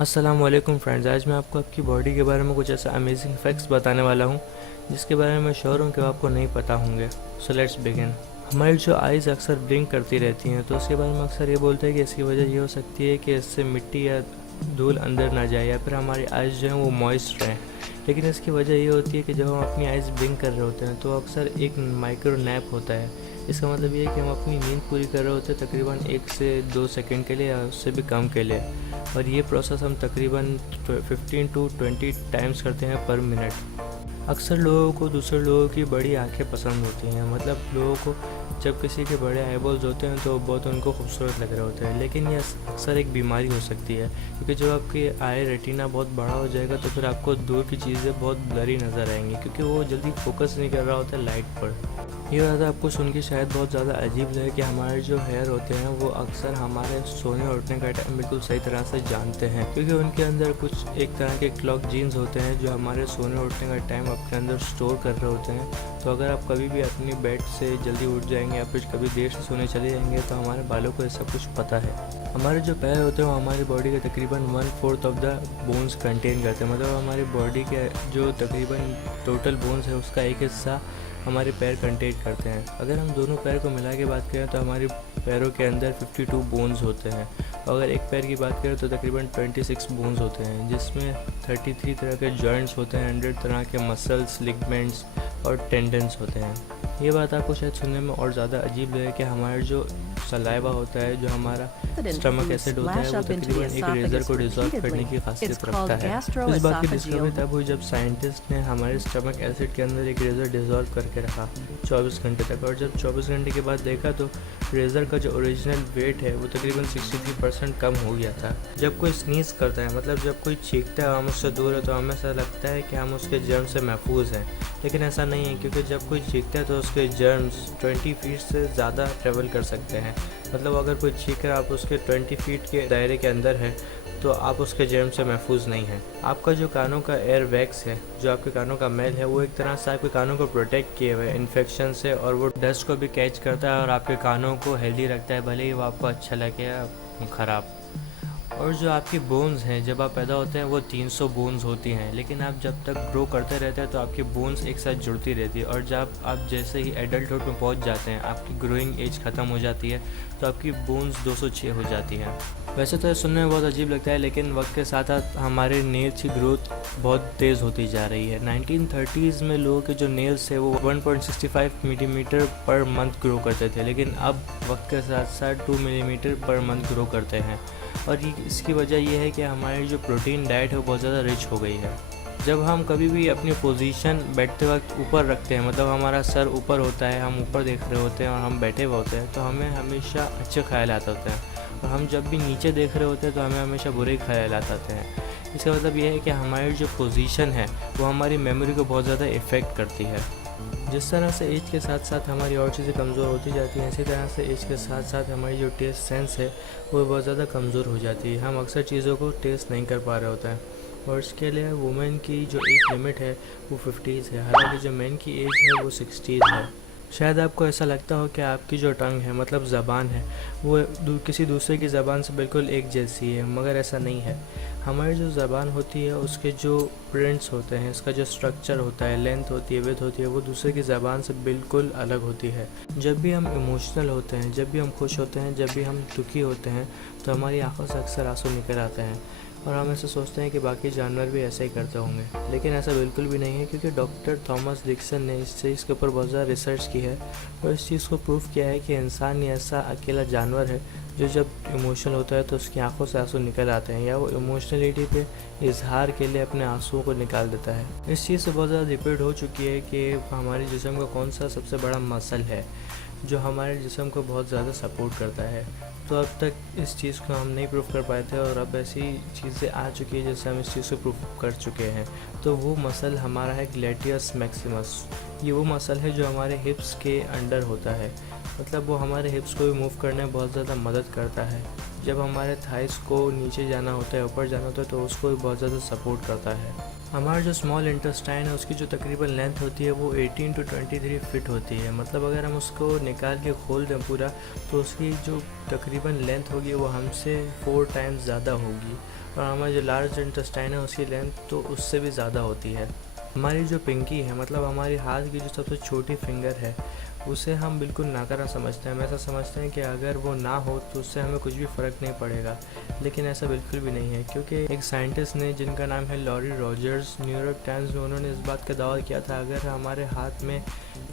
अस्सलाम वालेकुम फ्रेंड्स। आज मैं आपको आपकी बॉडी के बारे में कुछ ऐसा अमेजिंग फैक्ट्स बताने वाला हूँ जिसके बारे में मैं श्योर हूँ कि आपको नहीं पता होंगे। So let's begin. हमारी जो आइज़ अक्सर ब्लिंक करती रहती हैं तो उसके बारे में अक्सर ये बोलते हैं कि इसकी वजह ये हो सकती है कि इससे मिट्टी या धूल अंदर ना जाए या फिर हमारी आइज़ जो हैं वो मॉइस्ट रहें। लेकिन इसकी वजह ये होती है कि जब हम अपनी आइज़ ब्लिंक कर रहे होते हैं तो अक्सर एक माइक्रो नैप होता है। इसका मतलब ये है कि हम अपनी नींद पूरी कर रहे होते हैं तकरीबन 1 से 2 सेकंड के लिए या उससे भी कम के लिए, और ये प्रोसेस हम तकरीबन 15 टू 20 टाइम्स करते हैं पर मिनट। अक्सर लोगों को दूसरे लोगों की बड़ी आंखें पसंद होती हैं, मतलब लोगों को जब किसी के बड़े आईबॉल्स होते हैं तो बहुत उनको खूबसूरत लग रहे होते हैं, लेकिन यह अक्सर एक बीमारी हो सकती है क्योंकि जब आपकी आई रेटिना बहुत बड़ा हो जाएगा तो फिर आपको दूर की चीज़ें बहुत ब्लरी नज़र आएंगी क्योंकि वो जल्दी फोकस नहीं कर रहा होता लाइट पर। ये बात आपको सुन के शायद बहुत ज़्यादा अजीब लगे कि हमारे जो हेयर होते हैं वो अक्सर हमारे सोने और उठने का टाइम बिल्कुल सही तरह से जानते हैं क्योंकि उनके अंदर कुछ एक तरह के क्लॉक जीन्स होते हैं जो हमारे सोने और उठने का टाइम अपने अंदर स्टोर कर रहे होते हैं। तो अगर आप कभी भी अपनी बेड से जल्दी उठ जाएंगे या फिर कभी देर से सोने चले जाएंगे तो हमारे बालों को ऐसा कुछ पता है। हमारे जो पैर होते हैं वो हमारी बॉडी के तकरीबन 1/4 ऑफ द बोन्स कंटेन करते हैं, मतलब हमारी बॉडी के जो तकरीबन टोटल बोन्स है उसका एक हिस्सा हमारे पैर कंटेन करते हैं। अगर हम दोनों पैर को मिला के बात करें तो हमारे पैरों के अंदर 52 बोन्स होते हैं, और अगर एक पैर की बात करें तो तकरीबन 26 बोन्स होते हैं जिसमें 33 तरह के जॉइंट्स होते हैं, 100 तरह के मसल्स, लिगमेंट्स और टेंडन्स होते हैं। ये बात आपको शायद सुनने में और ज़्यादा अजीब लगे कि हमारा जो सलाइवा होता है, जो हमारा स्टमक एसिड होता है, वो तकरीबन एक रेज़र को डिज़ोल्व करने की खासियत रखता है। इस बात की डिस्कवरी तब हुई जब साइंटिस्ट ने हमारे स्टमक एसिड के अंदर एक रेज़र डिज़ोल्व करके रखा 24 घंटे तक, और जब 24 घंटे के बाद देखा तो रेज़र का जो ओरिजिनल वेट है वो तकरीबन 63% कम हो गया था। जब कोई स्नीज़ करता है, मतलब जब कोई चीखता है हम उससे दूर है, तो हमें ऐसा लगता है कि हम उसके जर्म से महफूज हैं, लेकिन ऐसा नहीं है क्योंकि जब कोई चीखता है तो उसके जर्म्स 20 फीट से ज़्यादा ट्रेवल कर सकते हैं। मतलब अगर कोई चीख रहा है आप उसके 20 फीट के दायरे के अंदर है तो आप उसके जर्म से महफूज नहीं हैं। आपका जो कानों का एयर वैक्स है, जो आपके कानों का मैल है, वो एक तरह से आपके कानों को प्रोटेक्ट किए हुए इन्फेक्शन से, और वो डस्ट को भी कैच करता है और आपके कानों को हेल्दी रखता है, भले ही वो आपको अच्छा लगे या ख़राब। और जो आपकी बोन्स हैं, जब आप पैदा होते हैं वो 300 बोन्स होती हैं, लेकिन आप जब तक ग्रो करते रहते हैं तो आपकी बोन्स एक साथ जुड़ती रहती है, और जब आप जैसे ही एडल्टहुड में पहुंच जाते हैं, आपकी ग्रोइंग एज ख़त्म हो जाती है, तो आपकी बोन्स 206 हो जाती हैं। वैसे तो ये सुनने में बहुत अजीब लगता है, लेकिन वक्त के साथ साथ हमारे नेल्स की ग्रोथ बहुत तेज़ होती जा रही है। 1930s में लोगों के जो नेल्स थे वो 1.65 मिलीमीटर पर मंथ ग्रो करते थे, लेकिन अब वक्त के साथ साथ 2 मिलीमीटर पर मंथ ग्रो करते हैं। और इसकी वजह यह है कि हमारी जो प्रोटीन डाइट है वो बहुत ज़्यादा रिच हो गई है। जब हम कभी भी अपनी पोजीशन बैठते वक्त ऊपर रखते हैं, मतलब हमारा सर ऊपर होता है, हम ऊपर देख रहे होते हैं और हम बैठे हुए होते हैं, तो हमें हमेशा अच्छे ख्यालात होते हैं, और हम जब भी नीचे देख रहे होते हैं तो हमें हमेशा बुरे ख्यालात आते हैं। इसका मतलब ये है कि हमारी जो पोजीशन है वो हमारी मेमोरी को बहुत ज़्यादा इफ़ेक्ट करती है। जिस तरह से एज के साथ साथ हमारी और चीज़ें कमज़ोर होती जाती हैं, इसी तरह से एज के साथ साथ हमारी जो टेस्ट सेंस है वो बहुत ज़्यादा कमज़ोर हो जाती है। हम अक्सर चीज़ों को टेस्ट नहीं कर पा रहे होते हैं, और इसके लिए वुमेन की जो एज लिमिट है वो 50s है, हालांकि जो मैन की एज है वो 60s है। शायद आपको ऐसा लगता हो कि आपकी जो टंग है, मतलब ज़बान है, वो किसी दूसरे की ज़बान से बिल्कुल एक जैसी है, मगर ऐसा नहीं है। हमारी जो ज़बान होती है उसके जो प्रिंट्स होते हैं, इसका जो स्ट्रक्चर होता है, लेंथ होती है, विड्थ होती है, वो दूसरे की ज़बान से बिल्कुल अलग होती है। जब भी हम इमोशनल होते हैं, जब भी हम खुश होते हैं, जब भी हम दुखी होते हैं, तो हमारी आंखों से अक्सर आंसू निकल आते हैं, और हम ऐसे सोचते हैं कि बाकी जानवर भी ऐसा ही करते होंगे, लेकिन ऐसा बिल्कुल भी नहीं है क्योंकि डॉक्टर थॉमस डिक्सन ने इस चीज़ के ऊपर बहुत ज़्यादा रिसर्च की है और इस चीज़ को प्रूव किया है कि इंसान ही ऐसा अकेला जानवर है जो जब इमोशनल होता है तो उसकी आंखों से आंसू निकल आते हैं, या वो इमोशनलिटी पे इजहार के लिए अपने आंसुओं को निकाल देता है। इस चीज़ से बहुत ज़्यादा डिबेट हो चुकी है कि हमारे जिस्म का कौन सा सबसे बड़ा मसल है जो हमारे जिस्म को बहुत ज़्यादा सपोर्ट करता है। तो अब तक इस चीज़ को हम नहीं प्रूफ कर पाए थे, और अब ऐसी चीज़ें आ चुकी है जिससे हम इस चीज़ को प्रूफ कर चुके हैं। तो वो मसल हमारा है ग्लैटियस मैक्सिमस। ये वो मसल है जो हमारे हिप्स के अंडर होता है, मतलब वो हमारे हिप्स को भी मूव करने में बहुत ज़्यादा मदद करता है। जब हमारे थाइस को नीचे जाना होता है, ऊपर जाना होता है, तो उसको बहुत ज़्यादा सपोर्ट करता है। हमारा जो स्मॉल इंटेस्टाइन है उसकी जो तकरीबन लेंथ होती है वो 18 to 23 फिट होती है। मतलब अगर हम उसको निकाल के खोल दें पूरा, तो उसकी जो तकरीबन लेंथ होगी वो हमसे 4 टाइम्स ज़्यादा होगी। और हमारा जो लार्ज इंटेस्टाइन है उसकी लेंथ तो उससे भी ज़्यादा होती है। हमारी जो पिंकी है, मतलब हमारी हाथ की जो सबसे छोटी फिंगर है, उसे हम बिल्कुल नाकारा समझते हैं। हम ऐसा समझते हैं कि अगर वो ना हो तो उससे हमें कुछ भी फ़र्क नहीं पड़ेगा, लेकिन ऐसा बिल्कुल भी नहीं है। क्योंकि एक साइंटिस्ट ने, जिनका नाम है लॉरी रॉजर्स, न्यूयॉर्क टाइम्स में उन्होंने इस बात का दावा किया था, अगर हमारे हाथ में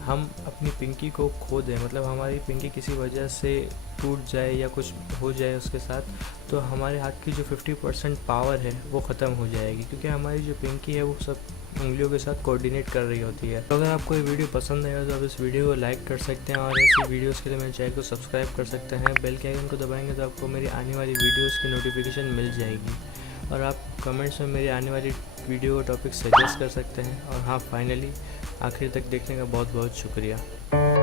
हम अपनी पिंकी को खो दें, मतलब हमारी पिंकी किसी वजह से टूट जाए या कुछ हो जाए उसके साथ, तो हमारे हाथ की जो 50% पावर है वो ख़त्म हो जाएगी। क्योंकि हमारी जो पिंकी है वो सब उंगलियों के साथ कोऑर्डिनेट कर रही होती है। तो अगर आपको ये वीडियो पसंद आएगा तो आप इस वीडियो को लाइक कर सकते हैं, और ऐसी वीडियोस के लिए मेरे चैनल को सब्सक्राइब कर सकते हैं। बेल के आइकन को दबाएंगे तो आपको मेरी आने वाली वीडियोस की नोटिफिकेशन मिल जाएगी। और आप कमेंट्स में मेरी आने वाली वीडियो का टॉपिक सजेस्ट कर सकते हैं। और हाँ, फाइनली आखिर तक देखने का बहुत बहुत शुक्रिया।